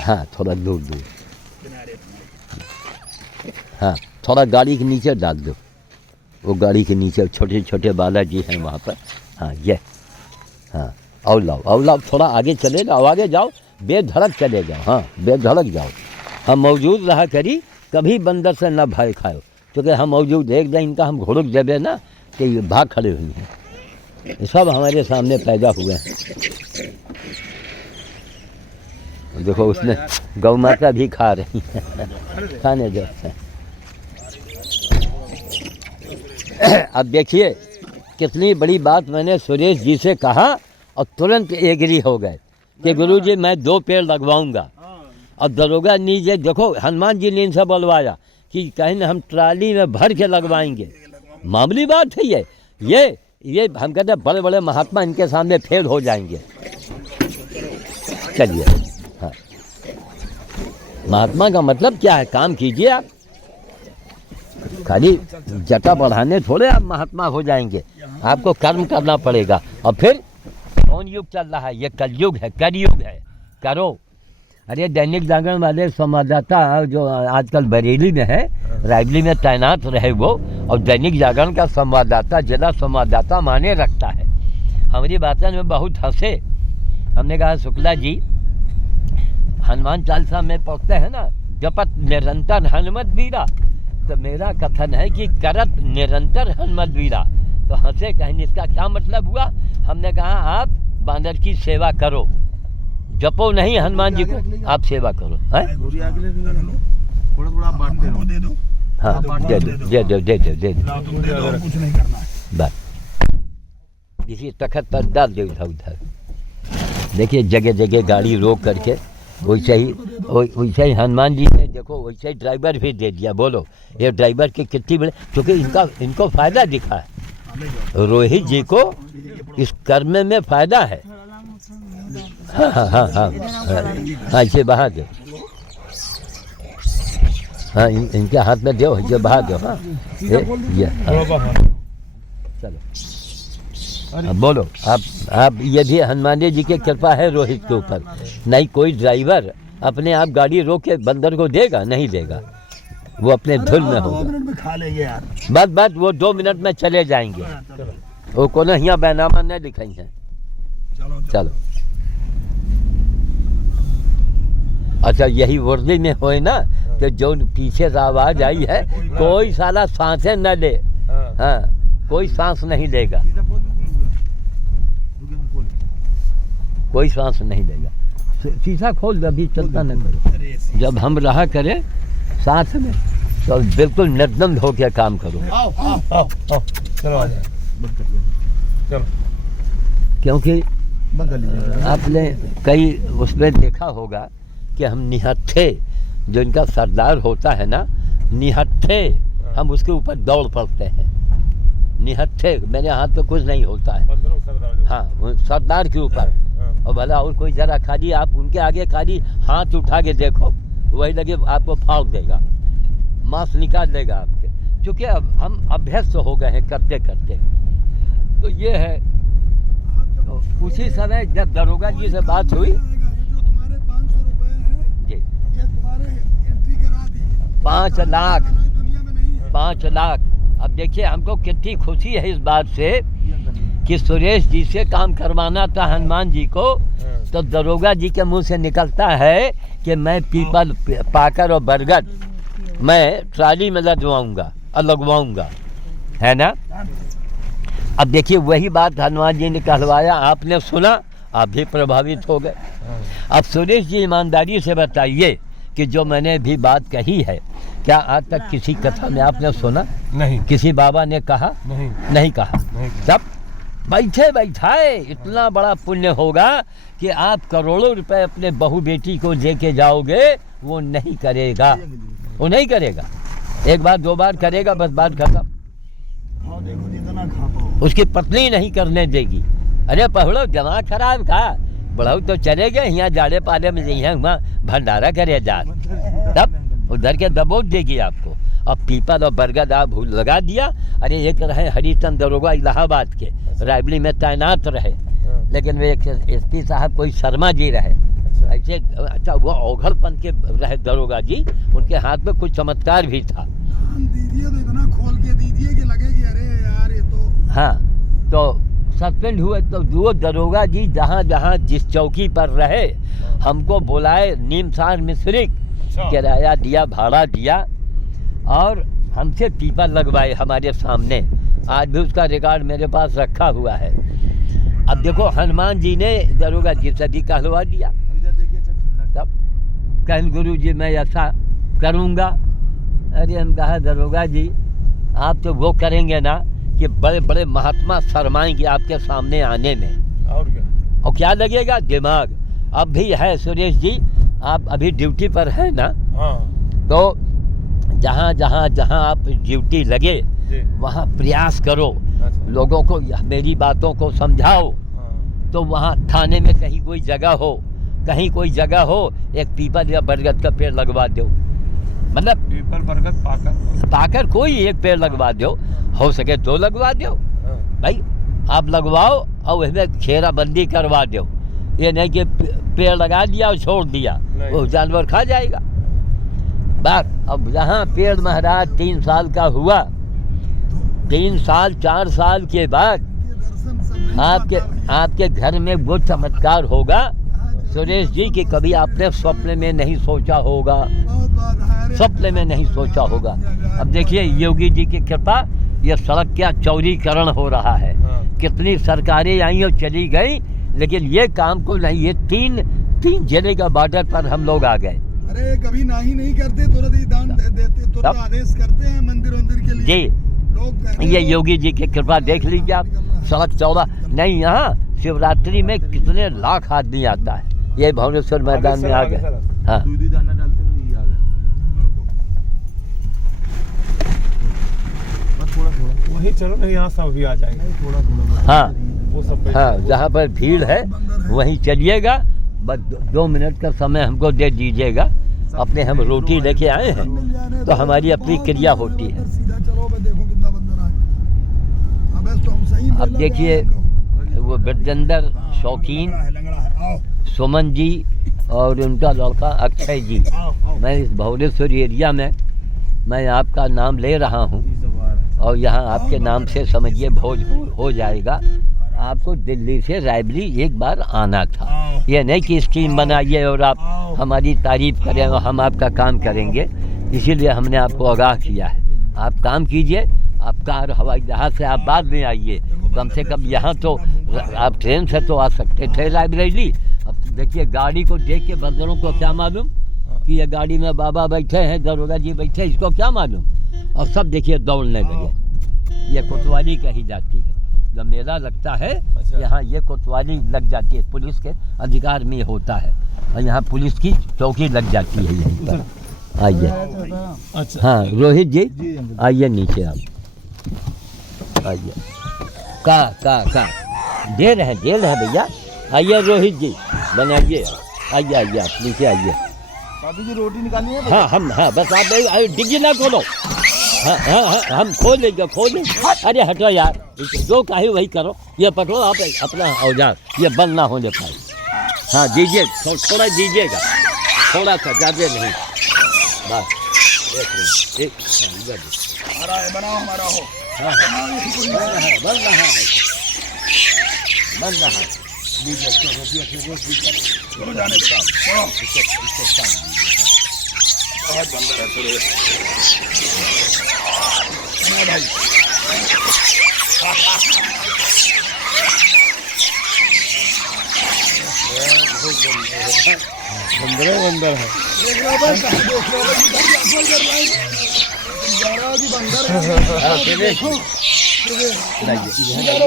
हाँ थोड़ा दूर दूर, हाँ थोड़ा गाड़ी के नीचे डाल दो, वो गाड़ी के नीचे छोटे छोटे बालाजी हैं वहाँ पर। हाँ ये, हाँ और लाओ थोड़ा आगे चले जाओ, आगे जाओ, बेधड़क चले जाओ, हाँ बेधड़क जाओ। हम मौजूद रहा करी, कभी बंदर से न भय खाओ, क्योंकि हम मौजूद एक दिन इनका हम घुड़क देवे ना कि ये भाग खड़े हुए हैं। ये सब हमारे सामने पैदा हुए हैं। देखो उसमें गौ माता भी खा रही है, खाने दो। अब देखिए कितनी बड़ी बात मैंने सुरेश जी से कहा और तुरंत एग्री हो गए कि गुरुजी मैं 2 पेड़ लगवाऊंगा। अब दरोगा नीचे देखो, हनुमान जी ने इनसे बोलवाया कि कहीं हम ट्राली में भर के लगवाएंगे। मामूली बात है ये हम कहते हैं बड़े बड़े महात्मा इनके सामने फेल हो जाएंगे। चलिए, हाँ महात्मा का मतलब क्या है, काम कीजिए आप, खाली जटा बढ़ाने थोड़े आप महात्मा हो जाएंगे, आपको कर्म करना पड़ेगा। और फिर कौन युग चल रहा है, ये कलयुग है, कलयुग है, करो। अरे दैनिक जागरण वाले संवाददाता जो आजकल बरेली में है, रायबली में तैनात रहे वो, और दैनिक जागरण का संवाददाता जिला संवाददाता माने रखता है। हमारी बातें में बहुत हंसे। हमने कहा शुक्ला जी हनुमान चालीसा में पढ़ते हैं ना, जपत निरंतर हनुमत वीरा, तो मेरा कथन है कि करत निरंतर हनुमत वीरा। तो हंसे, कहीं इसका क्या मतलब हुआ। हमने कहा आप बांदर की सेवा करो, जपो नहीं हनुमान जी को, आप सेवा करो। हाँ दे दो बस, इसी तखत पर डाल दे उधर। देखिए जगह जगह गाड़ी रोक करके वैसे ही हनुमान जी ने देखो वैसे ही ड्राइवर भी दे दिया। बोलो ये ड्राइवर के कितनी बड़े, क्योंकि इनको फायदा दिखा है, रोहित जी को इस कर्म में फायदा है। हाँ हाँ हाँ हाँ हाँ इसे बहा दो, हाँ इनके हाथ में दो, इसे बहा दो। हाँ ये चलो अब बोलो आप ये भी हनुमान जी की कृपा है रोहित के ऊपर। नहीं कोई ड्राइवर अपने आप गाड़ी रोक के बंदर को देगा, नहीं देगा, वो अपने धुन में होगा। बस वो 2 मिनट में चले जाएंगे, वो को यहाँ बैनामा नहीं लिखाई है। चलो अच्छा यही वर्दी में होए ना, तो जो पीछे से आवाज आई है कोई साला सांसें न ले, हाँ कोई सांस नहीं लेगा, कोई सांस नहीं लेगा। शीशा खोल दे, अभी चलता न करो। जब हम रहा करें साथ में तो बिल्कुल निर्दम होकर काम करो। चलो चलो, क्योंकि आपने कई उसमें देखा होगा कि हम निहत्थे, जो इनका सरदार होता है ना, निहत्थे हम उसके ऊपर दौड़ पड़ते हैं। निहत्थे मेरे हाथ में कुछ नहीं होता है, हाँ सरदार के ऊपर। और भला और कोई जरा खाली आप उनके आगे खाली हाथ उठा के देखो, वही लगे आपको फाड़ देगा, मांस निकाल देगा आपके, क्योंकि अब हम अभ्यस्त हो गए हैं करते करते। तो ये है। तो उसी समय जब दरोगा जी से बात हुई, जी 5 लाख 5 लाख। अब देखिए हमको कितनी खुशी है इस बात से कि सुरेश जी से काम करवाना था हनुमान जी को, तो दरोगा जी के मुंह से निकलता है कि मैं पीपल पाकर और बरगद मैं ट्राली में लदवाऊंगा और लगवाऊंगा, है ना। अब देखिए वही बात हनुमान जी ने कहलवाया, आपने सुना, आप भी प्रभावित हो गए। अब सुरेश जी ईमानदारी से बताइए कि जो मैंने भी बात कही है, क्या आज तक किसी कथा में आपने सुना? नहीं। किसी बाबा ने कहा? नहीं कहा। सब बैठे बैठाए इतना बड़ा पुण्य होगा कि आप करोड़ों रुपए अपने बहू बेटी को लेके जाओगे, वो नहीं करेगा, वो नहीं करेगा। 1 बार 2 बार करेगा, बस बात खत्म। उसकी पत्नी नहीं करने देगी। अरे पढ़ो दिमाग खराब का, बढ़ाओ तो चले गए यहाँ जाड़े पाले में यहाँ वहाँ भंडारा करे जा, तब उधर के दबोच देगी आपको। अब पीपल और बरगद आप लगा दिया। अरे एक रहे हरिचंद दरोगा इलाहाबाद के, रायबली में तैनात रहे, लेकिन वे एसपी साहब कोई शर्मा जी रहे ऐसे। अच्छा वो औघड़पन के रहे दरोगा जी, उनके हाथ में कुछ चमत्कार भी था। दीजिए तो इतना खोल के दीजिए कि लगे कि अरे यार ये तो। हाँ तो सस्पेंड हुए तो वो दरोगा जी जहाँ जहाँ जिस चौकी पर रहे हमको बुलाए, नीमसार मिश्रिक किराया दिया, भाड़ा दिया और हमसे टीपा लगवाए हमारे सामने। आज भी उसका रिकॉर्ड मेरे पास रखा हुआ है। अब देखो हनुमान जी ने दरोगा जी से भी कहलवा दिया, तब कहीं गुरु जी मैं ऐसा करूँगा। अरे हम कहा दरोगा जी आप तो वो करेंगे ना कि बड़े बड़े महात्मा शर्माएंगे आपके सामने आने में, और क्या लगेगा दिमाग। अब भी है सुरेश जी, आप अभी ड्यूटी पर हैं ना, तो जहाँ जहाँ जहाँ आप ड्यूटी लगे वहाँ प्रयास करो, लोगों को मेरी बातों को समझाओ। तो वहाँ थाने में कहीं कोई जगह हो, कहीं कोई जगह हो, एक पीपल या बरगद का पेड़ लगवा दो, मतलब पीपल बरगद पाकर कोई एक पेड़ लगवा दो, हो सके तो लगवा दो भाई, आप लगवाओ और उसमें घेराबंदी करवा दो। ये नहीं कि पेड़ लगा दिया और छोड़ दिया, वो जानवर खा जाएगा। बात अब यहाँ पेड़ महाराज 3 साल का हुआ, 3 साल 4 साल के बाद आपके घर में वो चमत्कार होगा सुरेश जी कि कभी आपने स्वप्न में नहीं सोचा होगा, स्वप्न में नहीं सोचा होगा। अब देखिए योगी जी की कृपा, ये सड़क क्या चौड़ीकरण हो रहा है। कितनी सरकारें आई और चली गई, लेकिन ये काम को नहीं, ये तीन जिले का बॉर्डर पर हम लोग आ गए। अरे कभी नहीं करते, तुरंत ही दान देते, तुरंत आदेश करते हैं मंदिर के लिए जी। लोग। ये योगी जी की कृपा देख लीजिए आप, सड़क चौड़ा नहीं। यहाँ शिवरात्रि में कितने लाख आदमी आता है, ये भुवनेश्वर मैदान में आ गए। हाँ वही चलो नहीं, यहाँ सब भी आ जाएंगे थोड़ा। हाँ वो सब हाँ, जहाँ पर भीड़ है वहीं चलिएगा, बस 2 मिनट का समय हमको दे दीजिएगा। अपने हम रोटी लेके आए हैं तो हमारी अपनी क्रिया होती है। सीधा चलो, मैं देखूं कितना बंदर आए। अब तो हम सही। अब देखिए वो ब्रजेंद्र शौकीन, लंगड़ा है, आओ। सुमन जी और उनका लड़का अक्षय जी, मैं इस भुवनेश्वर एरिया में मैं आपका नाम ले रहा हूँ और यहाँ आपके नाम से समझिए भोज हो जाएगा। आपको दिल्ली से रायबरेली एक बार आना था, ये नहीं कि स्कीम बनाइए और आप हमारी तारीफ करें और हम आपका काम करेंगे, इसीलिए हमने आपको आगाह किया है। आप काम कीजिए, आप कार हवाई जहाज़ से आप बाद में आइए, कम से कम यहाँ तो आप ट्रेन से तो आ सकते थे रायबरेली। अब देखिए गाड़ी को देख के बंदरों को क्या मालूम कि ये गाड़ी में बाबा बैठे हैं, दरोगा जी बैठे, इसको क्या मालूम। और सब देखिए दौड़ने लगे। ये कोतवाली कही जाती है, जब मेला लगता है यहाँ ये कोतवाली लग जाती है, पुलिस के अधिकार में होता है और यहाँ पुलिस की चौकी लग जाती है यहीं पर। आइए। अच्छा हाँ रोहित जी आइए नीचे, आप आइए। का दे रहे हैं भैया, आइए रोहित जी बनाइए, आइए आप नीचे आइए। बाबू जी रोटी निकालनी है। हाँ हम, हाँ बस आप डिग्गी ना खोलो। हाँ हम खोल लेंगे। अरे हटो यार, जो कहे वही करो। ये पकड़ो आप अपना औजार, ये बंद ना होने पाए। हाँ दीजिए, थोड़ा दीजिएगा, थोड़ा सा, ज़्यादा नहीं, बस एक बनाओ हमारा हो। हाँ बन रहा है। दीजिए चलो जाने दो। बहुत बंदर है सुरेश। भाई बंदर है। देख लो भाई,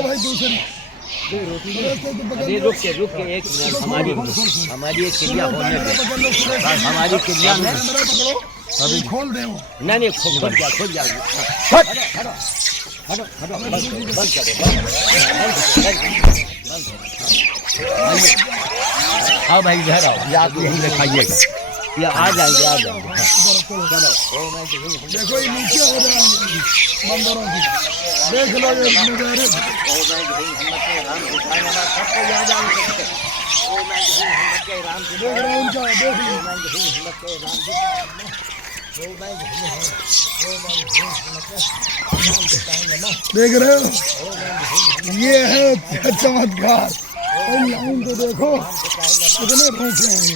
भाई दूसरी अभी रुक के एक मिनट, हमारी एक क्रिया होने दे। हमारी क्रिया में अभी खोल दे। नहीं खुल जाएगी। बंद आओ भाई, इधर आओ, आप यहीं दिखाइएगा, ये आ जाएंगे। देखो ये नीचे हो जाएंगे बंदरों की, देख लो ये नजारे। देख रहा हूँ उनका, देख लो। देख रहे हो, ये है चमत्कार। लाइन तो देखो कितने भूखे हैं ये।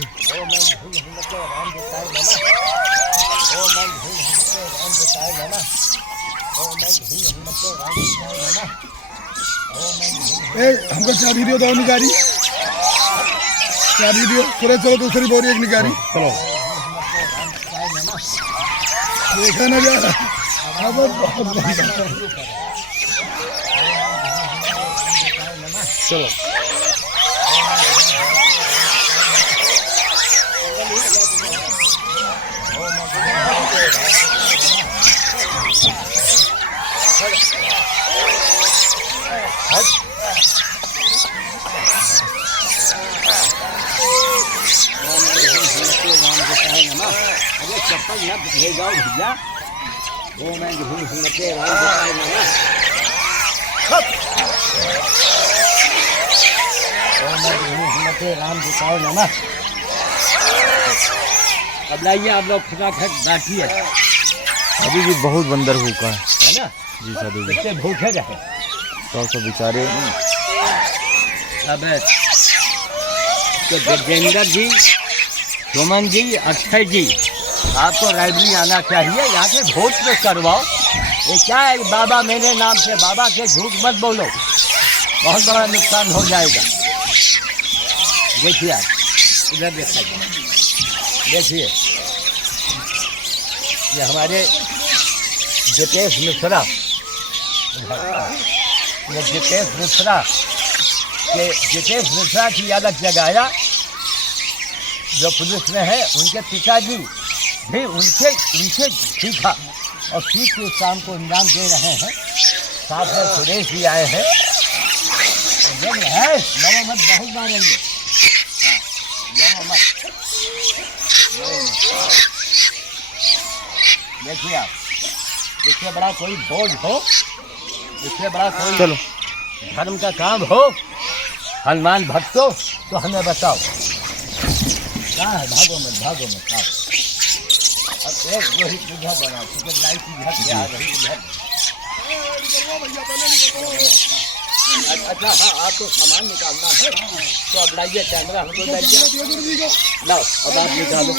हमको चाबी दियो, दो निकारी चाबी दियो। थोड़े चलो दूसरी बोरी एक निकारी। चलो देखा ना जा रहा अब बहुत चलो चप्पल न ले जाओ भैया। वो मैं घूम के राम दिखाओ नमः। अब लाइए आप लोग फटाफट बैठिए। अभी भी बहुत बंदर भूखा है ना जी साधु जी। कितने भूखे रहे तो बेचारे अब तो गजेंद्र जी, सुमन जी, अक्षय जी, आपको लाइब्रेरी आना चाहिए। यहाँ के भोज तो करवाओ। ये क्या है बाबा मेरे नाम से, बाबा के झूठ मत बोलो, बहुत बड़ा नुकसान हो जाएगा। देखिए आप इधर देखिए, देखिए ये हमारे जितेश मिश्रा, ये जितेश मिश्रा की अलग जगाया जो पुलिस में है। उनके पिताजी भी उनसे सीखा और सीख के इस काम को अंजाम दे रहे हैं। साथ में सुरेश भी आए हैं। नवमत बहुत मारेंगे। देखिए आप, इससे बड़ा कोई बोझ हो, इससे बड़ा कोई चलो धर्म का काम हो, हनुमान भक्तों, तो हमें बताओ कहाँ है? भागो मत आओ। अब एक वही पूजा बनाओ, क्योंकि लाइट की घर से आ रही है। अच्छा हाँ, आपको सामान निकालना है तो अब लाइए कैमरा, हमको लाइए। लाओ अब आप निकालो।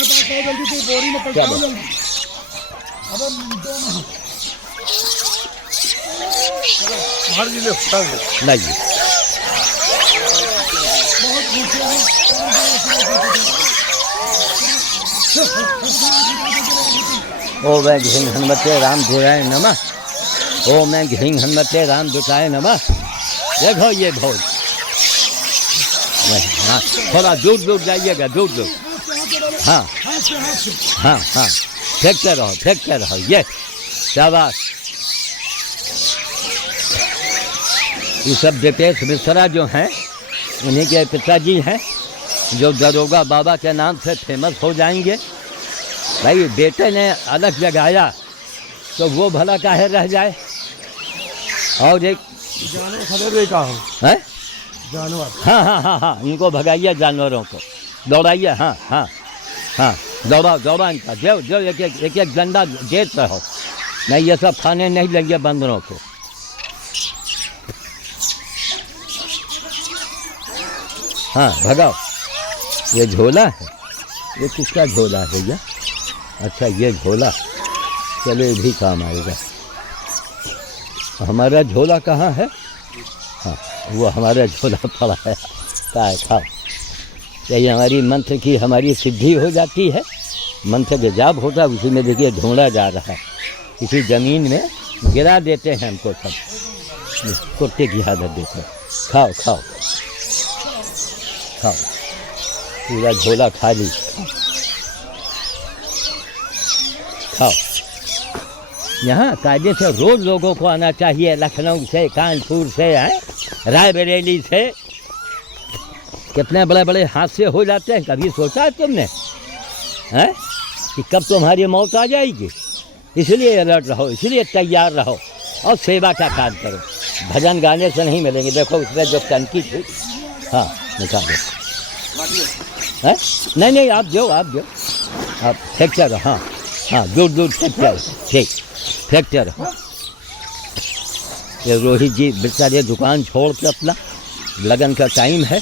बोरी में पकड़ो जल्दी। हर जिले लाइए। ओ मैं घिंग हनुमते राम दुराय नमः। ओ मैं घिंग हनुमते राम दुराय नमः। देखो ये भोज, हाँ थोड़ा दूर दूर जाइएगा, दूर दूर। हाँ हाँ हाँ, फेंकते रहो। ये शाबाश। ये सब जितेश मिश्रा जो हैं, उन्हीं के पिताजी हैं, जो दरोगा बाबा के नाम से फेमस हो जाएंगे। भाई बेटे ने अलग जगाया तो वो भला काहे रह जाए। और एक जानवर कहाँ हो? है जानवर, हाँ, इनको भगाइए, जानवरों को दौड़ाइए। हाँ, दौड़ाओ इनका, जो एक डंडा देते रहो। नहीं ये सब खाने नहीं लेंगे बंदरों को। हाँ भगाओ। ये झोला है, ये किसका झोला है भैया? अच्छा ये झोला, चलो ये भी काम आएगा। हमारा झोला कहाँ है? हाँ वो हमारा झोला पड़ा है, खाओ। यही हमारी मंत्र की हमारी सिद्धि हो जाती है। मंत्र के जाप होता है, उसी में देखिए ढूंढा जा रहा है। इसी ज़मीन में गिरा देते हैं हमको सब, कुत्ते की आदत देते हैं। खाओ पूरा झोला खाली खाओ। यहाँ कायदे से रोज लोगों को आना चाहिए, लखनऊ से, कानपुर से, रायबरेली से। कितने बड़े बड़े हादसे हो जाते हैं, कभी सोचा है तुमने? हैं कि कब तुम्हारी मौत आ जाएगी। इसलिए अलर्ट रहो, इसलिए तैयार रहो और सेवा का काम करो। भजन गाने से नहीं मिलेंगे। देखो उसमें जो टंकी थी, हाँ निकालो। है नहीं नहीं, आप जो आप फ्रैक्चर, हाँ हाँ, दूर फ्रैक्चर, ठीक फ्रैक्चर। ये रोहित जी बेचारे दुकान छोड़ के अपना, लगन का टाइम है।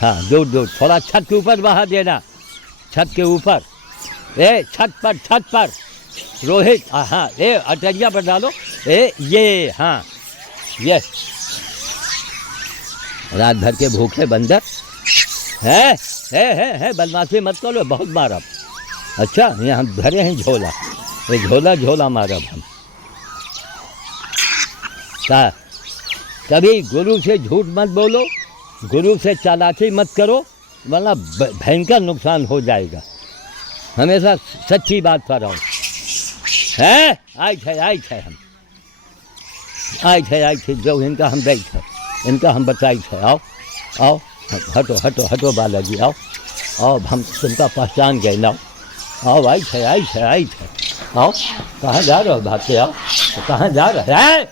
हाँ दूर थोड़ा छत के ऊपर बहा देना, छत के ऊपर, छत पर रोहित, हाँ अटरिया पर डालो, ये हाँ ये। रात भर के भूखे बंदर है बदमाशी मत करो, बहुत मारब। अच्छा ये हम भरे हैं झोला, ये झोला मारब हम। कभी गुरु से झूठ मत बोलो, गुरु से चालाकी मत करो, वरना भयंकर नुकसान हो जाएगा। हमेशा सच्ची बात पर रहो। है आई थे हम आई थे जो इनका हम दै थे, इनका हम बताई थे। आओ हटो बालाजी, आओ हम तुमका पहचान गए ना। आओ आई थे आओ। कहाँ जा रहे हो भागते? आओ कहाँ जा रहे हैं?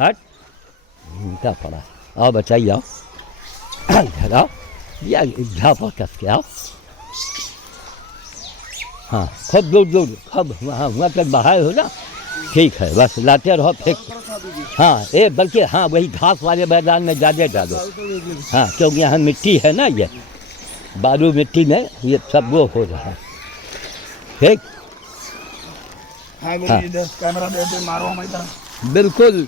हट इनका पड़ा। आओ बचाइए, आओ इधर आओ, या झापा कस के आओ। हाँ खूब दूर खूब वहाँ तक बहाए हो ना, ठीक है, बस लाते रहो फेंक। हाँ बल्कि हाँ वही घास वाले मैदान में ज़्यादा डालो। हाँ क्योंकि यहाँ मिट्टी है ना, ये बालू मिट्टी में ये सब वो हो रहा है। ठीक हाँ, कैमरा दे मारो हमारी तरफ, बिल्कुल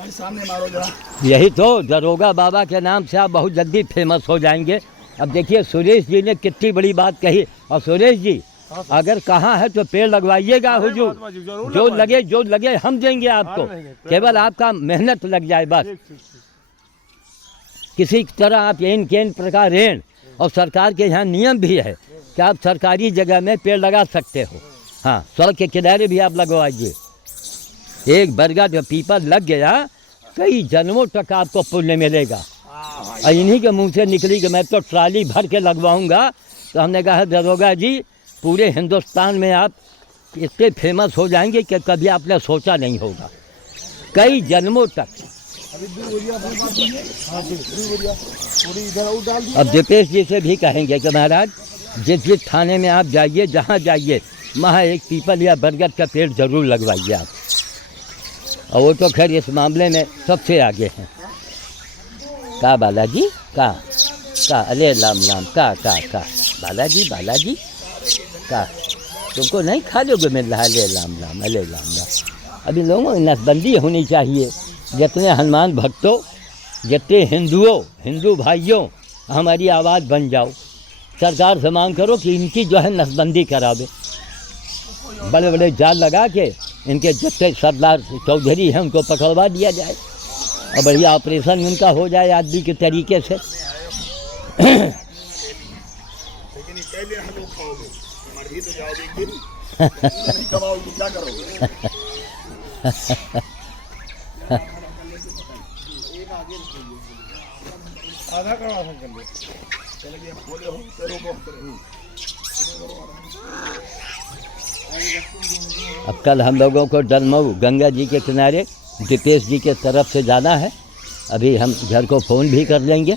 सामने मारो जरा। यही तो दरोगा बाबा के नाम से आप बहुत जल्दी फेमस हो जाएंगे। अब देखिए सुरेश जी ने कितनी बड़ी बात कही। और सुरेश जी अगर कहाँ है तो पेड़ लगवाइएगा हुजूर, जो लगे हम देंगे आपको, केवल आपका मेहनत लग जाए बस। किसी तरह आप इन प्रकार ऋण, और सरकार के यहाँ नियम भी है कि आप सरकारी जगह में पेड़ लगा सकते हो। हाँ सड़क के किनारे भी आप लगवाइए। एक बरगद या पीपल लग गया, कई जन्मों तक आपको पुण्य मिलेगा। और इन्हीं के मुंह से निकली कि मैं तो ट्राली भर के लगवाऊंगा। तो हमने कहा दरोगा जी पूरे हिंदुस्तान में आप इतने फेमस हो जाएंगे कि कभी आपने सोचा नहीं होगा, कई जन्मों तक। अब दीपेश जी से भी कहेंगे कि महाराज जिस थाने में आप जाइए, जहाँ जाइए, वहाँ एक पीपल या बरगद का पेड़ जरूर लगवाइए आप। और वो तो खैर इस मामले में सबसे आगे हैं। का बालाजी का अले लाम का बालाजी का तुमको नहीं खा लोगे मिल रहा अले लाम। अभी लोगों की नसबंदी होनी चाहिए। जितने हनुमान भक्तों, जितने हिंदू भाइयों, हमारी आवाज़ बन जाओ। सरकार से मांग करो कि इनकी जो है नसबंदी करावे। बड़े बड़े जाल लगा के इनके जितने सरदार चौधरी हैं उनको पकड़वा दिया जाए और बढ़िया ऑपरेशन उनका हो जाए आदमी के तरीके से। अब कल हम लोगों को डलमऊ गंगा जी के किनारे दीपेश जी के तरफ से जाना है। अभी हम घर को फ़ोन भी कर लेंगे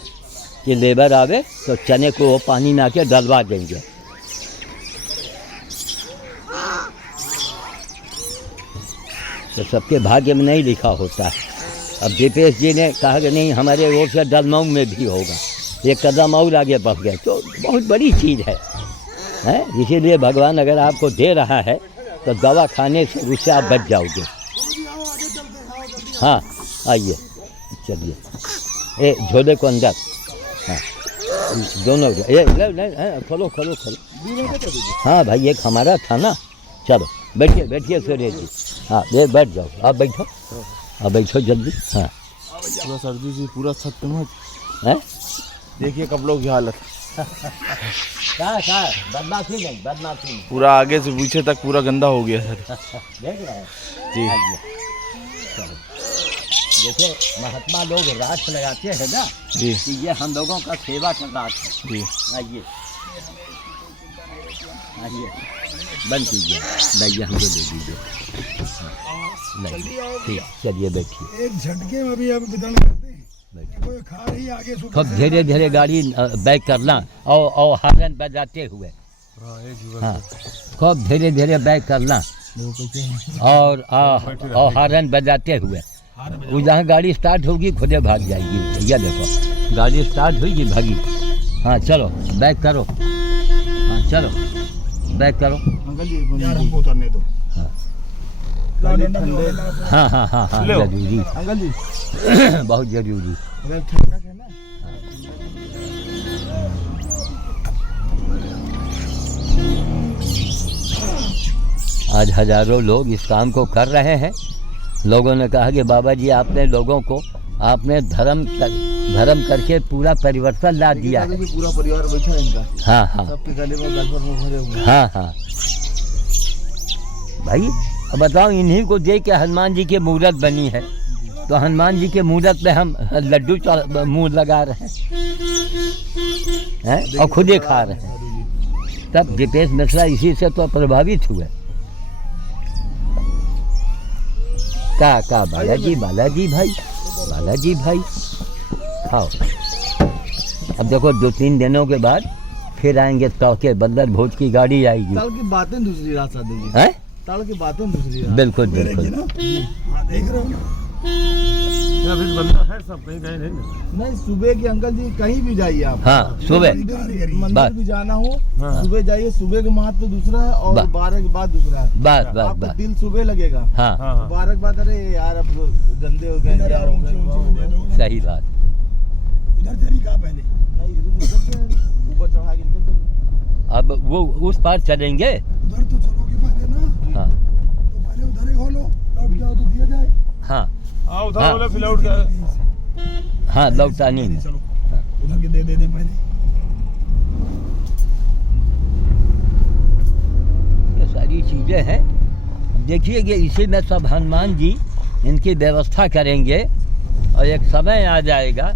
कि लेबर आवे तो चने को वो पानी में आके डलवा देंगे। तो सबके भाग्य में नहीं लिखा होता है। अब दीपेश जी ने कहा कि नहीं हमारे ओर से डलमऊ में भी होगा, एक कदम और आगे बढ़ गए तो बहुत बड़ी चीज़ है। इसीलिए भगवान अगर आपको दे रहा है तो दवा खाने से उससे आप बच जाओगे। हाँ आइए चलिए, झोले को अंदर, हाँ दोनों खोलो। हाँ भाई एक हमारा था ना। चलो बैठिए सुरेश जी। हाँ ये बैठ जाओ, आप बैठो जल्दी। हाँ पूरा सर्दी जी, पूरा छत है। देखिए कपड़ों की हालत। बदमाशी नहीं, पूरा आगे से पीछे तक पूरा गंदा हो गया सर। देख रहे हैं जी। देखिए महात्मा लोग रात लगाते हैं ना जी कि ये हम लोगों का सेवा का रात है। जी आइए आइए बंद कीजिए, भैया हमको दे दीजिए। नहीं ठीक, चलिए बैठिए। एक झटके में भी अब वितरण करते हैं, कोई खा रही आगे सुबह खूब धीरे धीरे गाड़ी बैक करना और हॉर्न बजाते हुए, हाँ खूब धीरे धीरे बैक करना और हॉर्न बजाते हुए। वो जहाँ गाड़ी स्टार्ट होगी खुदे भाग जाएगी। ये देखो गाड़ी स्टार्ट हुई भागी। हाँ चलो बैक करो, हाँ चलो बैक करो। अंकल जी यार हमको उतरने दो। हाँ हाँ हाँ हाँ जरूरी, अंकल जी बहुत जरूरी। ठंडक है ना। आज हजारों लोग इस काम को कर रहे हैं। लोगों ने कहा कि बाबा जी आपने लोगों को आपने धर्म करके पूरा परिवर्तन ला दिया है। देखिए पूरा परिवार बैठा है इनका, हाँ हाँ सबके गले में गलफर में भरे हुए हैं। हाँ हाँ भाई अब बताओ, इन्हीं को देख के हनुमान जी की मूर्त बनी है, तो हनुमान जी के मूर्त पे हम लड्डू मुँह लगा रहे हैं और खुद ही खा रहे हैं। तब दीपेश मिश्रा इसी से तो प्रभावित हुए। का बालाजी बालाजी भाई खाओ। अब देखो 2-3 दिनों के बाद फिर आएंगे तौके बंदर भोज की गाड़ी आएगी। ताल की बातें दूसरी रात साधु जी, हैं? ताल की बातें दूसरी रात। बिल्कुल मेरे बिल्कुल। की ना, हाँ देख रहे हो ना। नहीं सुबह की अंकल जी कहीं भी जाइए आप, हाँ सुबह मंदिर बस। भी जाना हो सुबह जाइए। सुबह का महत्व दूसरा है और बस। 12 के बाद दूसरा है। बस बस आपको बस दिल सुबह लगेगा, हाँ 12 के बाद अरे यार अब गंदे हो गए, क्या हो गए, वो हो गए। सही बात। उधर तरीका पहले नहीं ऊपर चढ़ा के निकल दो। अब वो उस पार चलेंगे। उधर तो चलोगे पहले ना, हाँ तो पहले उधर ही खोलो, लौट जाओ तो दिया जाए। हाँ हाँ उधर हाँ। बोले फिर लौट गए। हाँ लौटानी में। चलो उधर के दे पहले। ये सारी चीज़ें हैं। देखिए कि इसी में सब हनुमान जी इनकी व्यवस्था करेंगे और एक समय आ जाएगा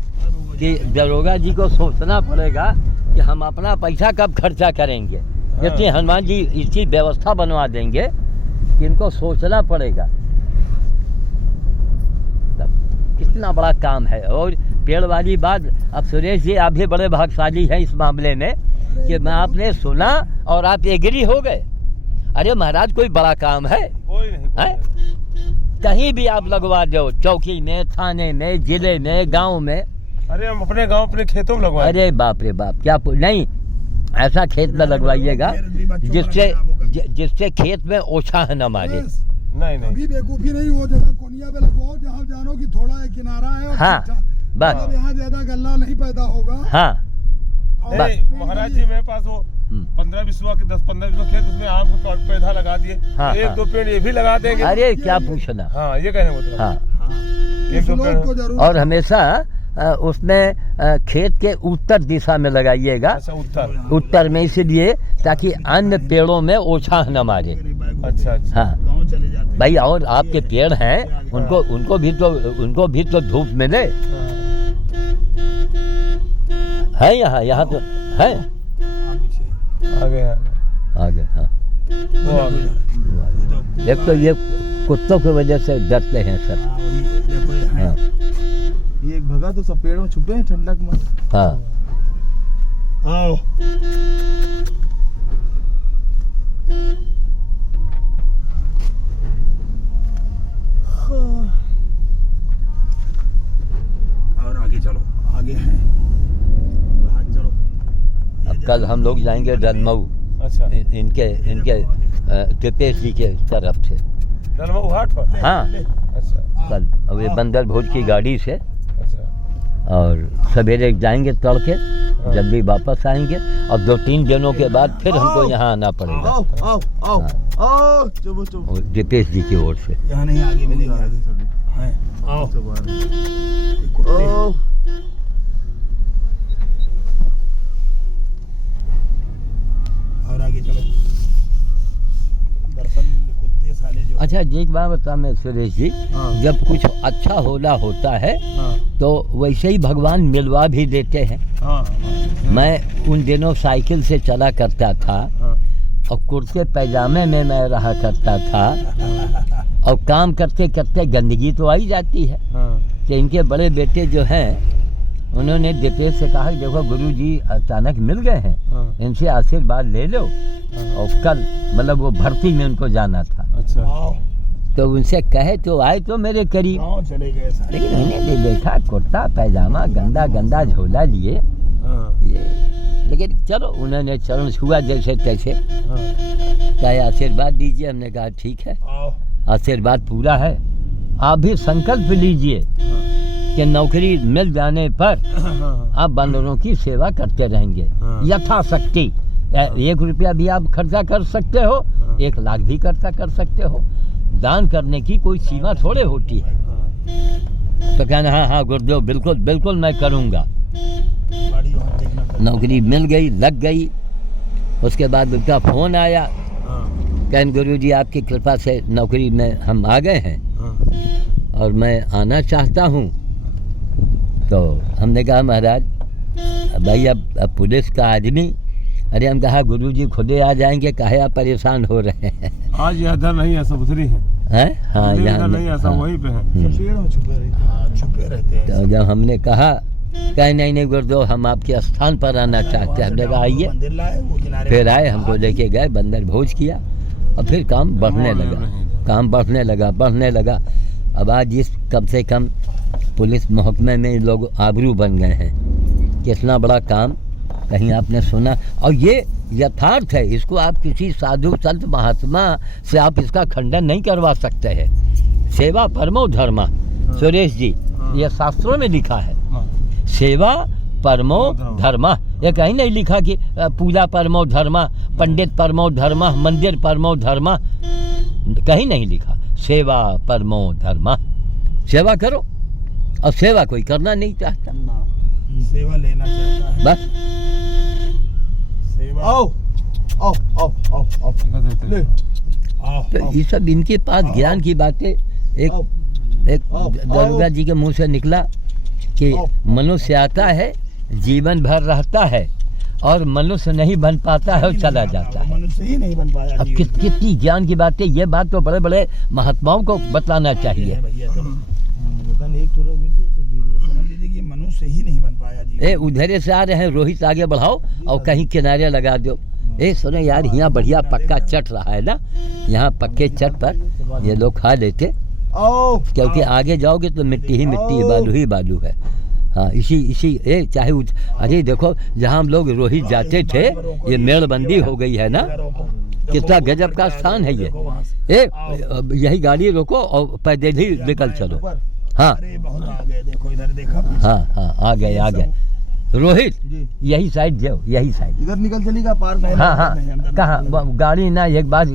कि दरोगा जी को सोचना पड़ेगा कि हम अपना पैसा कब खर्चा करेंगे। इसलिए हनुमान जी इसकी व्यवस्था बनवा देंगे कि इनको सोचना पड़ेगा। तब कितना बड़ा काम है। और पेड़ वाली बात, अब सुरेश जी आप भी बड़े भाग्यशाली हैं इस मामले में कि मैं आपने सुना और आप एग्री हो गए। अरे महाराज कोई बड़ा काम है? कोई नहीं। कहीं भी आप लगवा दो, चौकी में, थाने में, जिले में, गांव में। अरे हम अपने गांव अपने खेतों में लगवाए। अरे बाप रे बाप, क्या नहीं ऐसा खेत में लगवाइएगा जिससे खेत में ओछा न मारे। नहीं अभी बेवकूफी नहीं, वो जगह कोनिया पे लगवाओ जहाँ जानो कि थोड़ा एक किनारा है और हाँ, ठीक-ठाक। बस। मतलब यहाँ ज्यादा गल्ला नहीं पैदा होगा। हाँ और बस। महाराज जी मेरे पास वो 15-20 के 10-15 खेत, उसमें आम का पौधा लगा दिए। हाँ, एक हाँ। दो पेड़ ये भी लगा देंगे। अरे क्या पूछना। हाँ ये कहने मतलब। हाँ एक दो उस लोग को पेड़। जरूर और हमेशा उसमें खेत के उत्तर दिशा में लगाइएगा। अच्छा उत्तर में इसलिए ताकि अन्य पेड़ों में ओछा न मारे। अच्छा अच्छा। हाँ गाँव चले जाते भाई, और आपके पेड़ हैं उनको भी तो धूप मिले। है यहाँ तो है आगे आगे। हाँ वो आगे। एक तो ये कुत्तों की वजह से डरते हैं सर। हाँ ये एक भगा तो सब पेड़ों में छुपे हैं ठंडक में। हाँ आओ और आगे चलो, आगे है चलो। अब कल हम लोग जाएंगे रनमऊ, अच्छा इनके दीपेश जी के तरफ से। रनमऊ घाट पर। हाँ अच्छा कल अब ये बंदर भोज की गाड़ी से अच्छा। और सवेरे जाएंगे तड़के, जल्दी वापस आएंगे और 2-3 दिनों के बाद फिर हमको यहाँ आना पड़ेगा। आओ आओ आओ आओ चुप चुप। और दीपेश जी की ओर से। यहाँ नहीं, आगे मिलेगा। है आओ आओ। और आगे चलो। दर्शन कुत्ते साले जो अच्छा अच्छा एक बात बता मैं सुरेश जी, हाँ। जब कुछ अच्छा होना होता है हाँ तो वैसे ही भगवान मिलवा भी देते हैं। हाँ मैं उन दिनों साइकिल से चला करता था हाँ और कुर्ते पैजामे में मैं रहा करता था, और काम करते करते गंदगी तो आई जाती है। हाँ तो इनके बड़े बेटे जो हैं उन्होंने दीपेश से कहा कि देखो गुरुजी अचानक मिल गए हैं, हाँ। इनसे आशीर्वाद ले लो। और कल मतलब वो भर्ती में उनको जाना था, अच्छा तो उनसे कहे तो आए तो मेरे करीब, गाँव चले गए सारे। लेकिन मैंने देखा कुर्ता पैजामा गंदा गंदा झोला लिए हाँ ये, लेकिन चलो उन्होंने चरण छुआ जैसे तैसे, हाँ कहे आशीर्वाद दीजिए। हमने कहा ठीक है, आओ आशीर्वाद पूरा है। आप भी संकल्प लीजिए कि नौकरी मिल जाने पर हाँ आप बंदरों की सेवा करते रहेंगे हाँ। यथाशक्ति। 1 रुपया भी आप खर्चा कर सकते हो, 1 लाख भी खर्चा कर सकते हो। दान करने की कोई सीमा थोड़े होती है। तो कहना हाँ हाँ गुरुदेव बिल्कुल बिल्कुल मैं करूँगा। गाड़ी वहाँ देखना। नौकरी मिल गई, लग गई। उसके बाद उनका फ़ोन आया, हाँ कहन गुरुजी आपकी कृपा से नौकरी में हम आ गए हैं हाँ और मैं आना चाहता हूँ। तो हमने कहा महाराज भाई अब पुलिस का आदमी, अरे हम कहा गुरुजी खुदे आ जाएंगे, काहे आप परेशान हो रहे हैं। आज ये इधर नहीं है, सब उधरी है। हैं? हाँ इधर यहाँ नहीं है, सब हाँ। वहीं पे है। पेड़ में छुपे रहते हैं। हाँ छुपे रहते हैं। तो जब हमने कहा कहे नहीं नहीं गुरुदेव हम आपके स्थान पर आना चाहते हैं। हमने कहा आइए। मंदिर लाए वो किनारे फिर आए, हमको लेके गए, बंदर भोज किया और फिर काम बढ़ने लगा, काम बढ़ने लगा। अब आज इस कम से कम पुलिस महकमे में लोग आबरू बन गए हैं। कितना बड़ा काम कहीं आपने सुना, और ये यथार्थ है। इसको आप किसी साधु संत महात्मा से आप इसका खंडन नहीं करवा सकते हैं। सेवा परमो धर्मा, सुरेश जी ये शास्त्रों में लिखा है, सेवा परमो धर्मा। ये कहीं नहीं लिखा कि पूजा परमो धर्मा, पंडित परमो धर्मा, मंदिर परमो धर्मा, कहीं नहीं लिखा। सेवा परमो धर्मा, सेवा करो। और सेवा कोई करना नहीं चाहता, सेवा लेना चाहता है बस। सेवा। आओ आओ आओ आओ आओ ले आओ तो ये सब इनके पास ज्ञान की बातें। एक दरोगा जी के मुंह से निकला कि मनुष्य आता है, जीवन भर रहता है और मनुष्य नहीं बन पाता है और चला जाता है। मनुष्य ही नहीं बन पाया। अब कितनी ज्ञान की बातें। ये बात तो बड़े बड़े महात्माओं को बताना चाहिए। भैया तो वतन एक थोड़ा समझ लीजिए कि मनुष्य ही नहीं बन पाया जी। ए उधरे से आ रहे हैं, रोहित आगे बढ़ाओ और कहीं किनारे लगा दो। ए सुनो यार, यहाँ बढ़िया पक्का चट रहा है ना, यहाँ पक्के चट पर ये लोग खा लेते, आओ क्योंकि आगे जाओगे तो मिट्टी ही मिट्टी, बालू ही बालू है। हाँ इसी चाहे अरे देखो जहाँ हम लोग रोहित जाते थे, ये मेड़बंदी हो गई है ना, कितना गजब का स्थान है ये। यही गाड़ी रोको और पैदल ही निकल चलो। हाँ अरे बहुत आ गए, देखो इधर देखा। हाँ आ गए रोहित, यही साइड जाओ, यही साइड। इधर निकल चलेगा पार नहीं। हाँ कहाँ गाड़ी ना, एक बार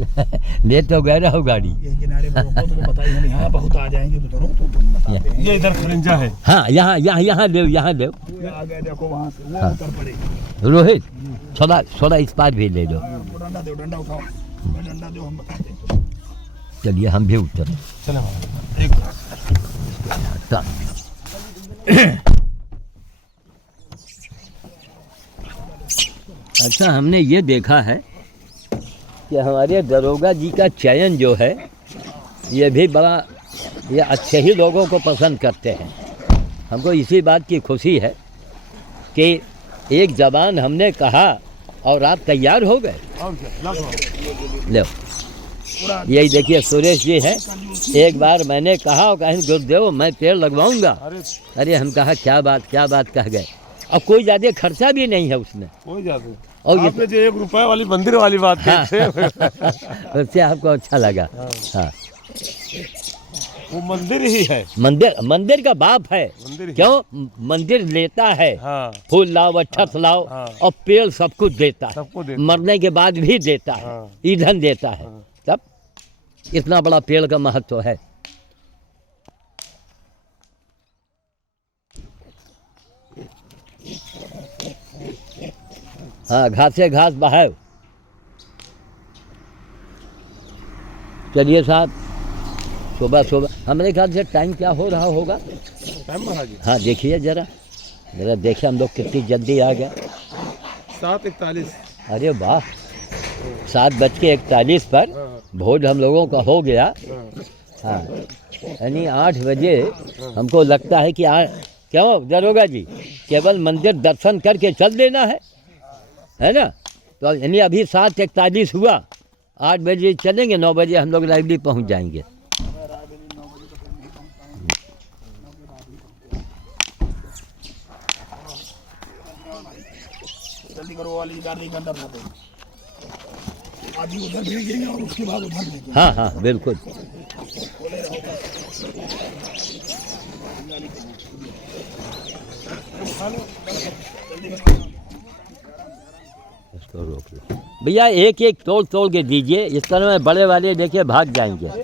ले तो गए रहो गाड़ी। ये किनारे पर रोको तो बताइए हम यहाँ बहुत आ जाएंगे तो रोको तुम बताते हैं। ये इधर खरिंजा है। हाँ यहाँ ले आ गए देखो वहाँ से वो उतर पड़े। रोहित थोड़ा इस पार भी ले लो। डंडा दो, डंडा उठाओ, डंडा दो हम बताते हैं। चलिए हम भी उतर। चलो एक अच्छा हमने ये देखा है कि हमारे दरोगा जी का चयन जो है ये भी बड़ा, ये अच्छे ही लोगों को पसंद करते हैं। हमको इसी बात की खुशी है कि एक जवान हमने कहा और आप तैयार हो गए। लो यही देखिए सुरेश जी हैं। एक बार मैंने कहा और कहा गुरुदेव मैं पेड़ लगवाऊंगा। अरे हम कहा क्या बात कह गए। और कोई ज़्यादा खर्चा भी नहीं है उसमें, कोई जाते और ये आपने जो 1 रुपए वाली मंदिर वाली बात हाँ, की उससे आपको अच्छा लगा। हाँ वो मंदिर ही है, मंदिर का बाप है। मंदिर ही। क्यों? मंदिर लेता है, हाँ फूल लाओ अक्षत लाओ, हाँ। और पेड़ सब कुछ देता है, सबको देता है। मरने के बाद भी देता है, हाँ। ईंधन देता है। हाँ। तब इतना बड़ा पेड़ का महत्व है। हाँ घासे घास बहाव। चलिए साहब सुबह सुबह हमारे ख्याल से टाइम क्या हो रहा होगा? टाइम महाराज जी हाँ देखिए जरा देखिए हम लोग कितनी जल्दी आ गए। 7:41। अरे वाह, 7:41 पर भोज हम लोगों का हो गया। हाँ यानी 8 बजे हमको लगता है कि क्यों दरोगा जी, केवल मंदिर दर्शन करके चल देना है ना? तो यानी अभी 7:41 हुआ, 8 बजे चलेंगे, 9 बजे हम लोग लाइवली पहुंच जाएंगे। जल्दी करो वाली गाड़ी का डर मत आधी उधर भेजेंगे और उसके बाद उधर भेजेंगे। हाँ हाँ बिल्कुल। इसको रोक लो भैया, एक एक तोड़ तोड़ के दीजिए, इस तरह में बड़े वाले लेके भाग जाएंगे।